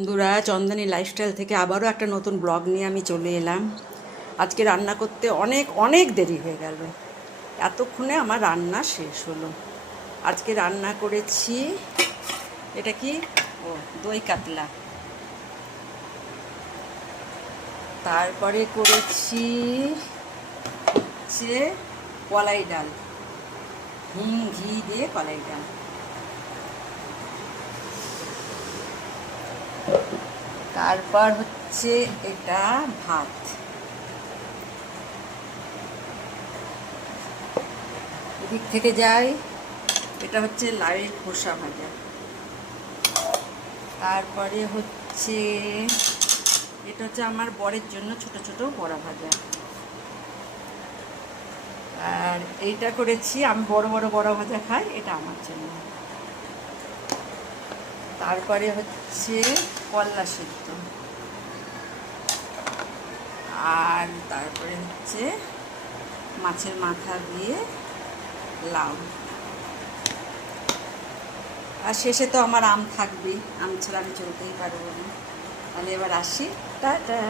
বন্ধুরা, চন্দনী লাইফস্টাইল থেকে আবারও একটা নতুন ব্লগ নিয়ে আমি চলে এলাম। আজকে রান্না করতে অনেক অনেক দেরি হয়ে গেল, এতক্ষণে আমার রান্না শেষ হলো। আজকে রান্না করেছি, এটা কি, দই কাতলা। তারপরে করেছি হচ্ছে কলাই ডাল, ঘি দিয়ে কলাই ডাল। তারপর হচ্ছে এটা ভাত। এদিক থেকে যাই, এটা হচ্ছে লাউয়ের খোসা ভাজা। তারপরে হচ্ছে এটা হচ্ছে আমার বরের জন্য ছোট ছোট বড়া ভাজা। আর এইটা করেছি, আমি বড় বড় বড়া ভাজা খাই, এটা আমার জন্য। তারপরে হচ্ছে করলা সিদ্ধ। আর তারপরে হচ্ছে মাছের মাথা দিয়ে লাউ। আর শেষে তো আমার আম থাকবেই, আম ছাড়া আমি চলতেই পারবো না। তাহলে এবার আসি, টাটা।